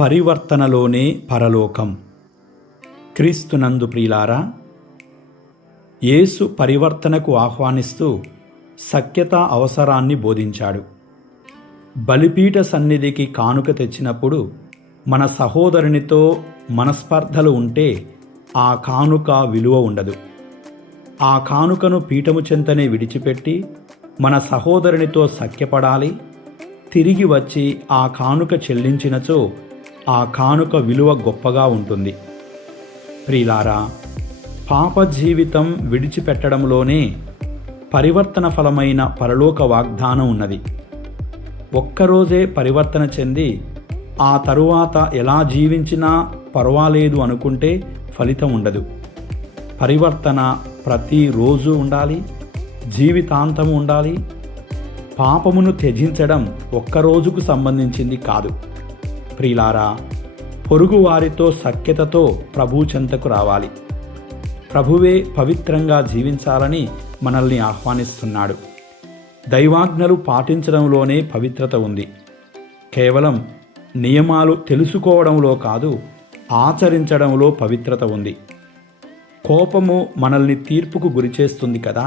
పరివర్తనలోనే పరలోకం. క్రీస్తునందు ప్రియులారా, యేసు పరివర్తనకు ఆహ్వానిస్తూ సఖ్యత అవసరాన్ని బోధించాడు. బలిపీఠ సన్నిధికి కానుక తెచ్చినప్పుడు మన సహోదరునితో మనస్పర్ధలు ఉంటే ఆ కానుక విలువ ఉండదు. ఆ కానుకను పీఠము చెంతనే విడిచిపెట్టి మన సహోదరునితో సఖ్యపడాలి. తిరిగి వచ్చి ఆ కానుక చెల్లించినచో ఆ కానుక విలువ గొప్పగా ఉంటుంది. ప్రియులారా, పాప జీవితం విడిచిపెట్టడంలోనే పరివర్తన ఫలమైన పరలోక వాగ్దానం ఉన్నది. ఒక్కరోజే పరివర్తన చెంది ఆ తరువాత ఎలా జీవించినా పర్వాలేదు అనుకుంటే ఫలితం ఉండదు. పరివర్తన ప్రతిరోజు ఉండాలి, జీవితాంతం ఉండాలి. పాపమును త్యజించడం ఒక్కరోజుకు సంబంధించింది కాదు. ప్రియులారా, పొరుగువారితో సఖ్యతతో ప్రభు చెంతకు రావాలి. ప్రభువే పవిత్రంగా జీవించాలని మనల్ని ఆహ్వానిస్తున్నాడు. దైవాజ్ఞలు పాటించడంలోనే పవిత్రత ఉంది. కేవలం నియమాలు తెలుసుకోవడంలో కాదు, ఆచరించడంలో పవిత్రత ఉంది. కోపము మనల్ని తీర్పుకు గురిచేస్తుంది కదా.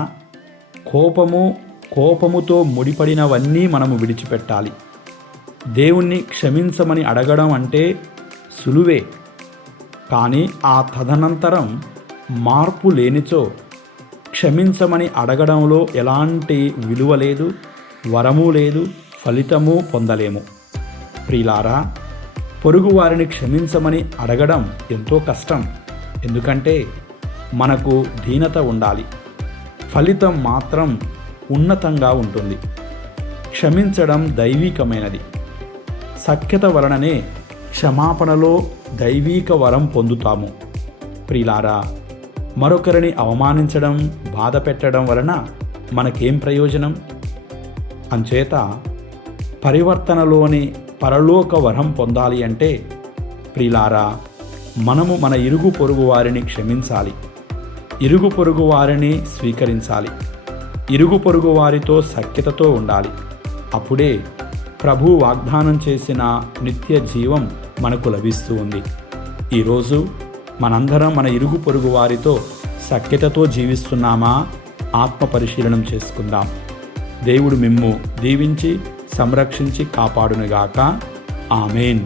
కోపముతో ముడిపడినవన్నీ మనము విడిచిపెట్టాలి. దేవుణ్ణి క్షమించమని అడగడం అంటే సులువే, కానీ ఆ తదనంతరం మార్పు లేనిచో క్షమించమని అడగడంలో ఎలాంటి విలువ లేదు, వరము లేదు, ఫలితము పొందలేము. ప్రియులారా, పొరుగువారిని క్షమించమని అడగడం ఎంతో కష్టం. ఎందుకంటే మనకు దీనత ఉండాలి. ఫలితం మాత్రం ఉన్నతంగా ఉంటుంది. క్షమించడం దైవీకమైనది. సఖ్యత వలననే క్షమాపణలో దైవీక వరం పొందుతాము. ప్రియులారా, మరొకరిని అవమానించడం, బాధ పెట్టడం వలన మనకేం ప్రయోజనం? అంచేత పరివర్తనలోని పరలోక వరం పొందాలి అంటే ప్రియులారా, మనము మన ఇరుగు పొరుగు వారిని క్షమించాలి. ఇరుగు పొరుగు వారిని స్వీకరించాలి. ఇరుగు పొరుగు వారితో సఖ్యతతో ఉండాలి. అప్పుడే ప్రభు వాగ్దానం చేసిన నిత్య జీవం మనకు లభిస్తూ ఉంది. ఈరోజు మనందరం మన ఇరుగు పొరుగు వారితో సఖ్యతతో జీవిస్తున్నామా? ఆత్మ పరిశీలనం చేసుకుందాం. దేవుడు మిమ్ము దీవించి సంరక్షించి కాపాడునుగాక. ఆమేన్.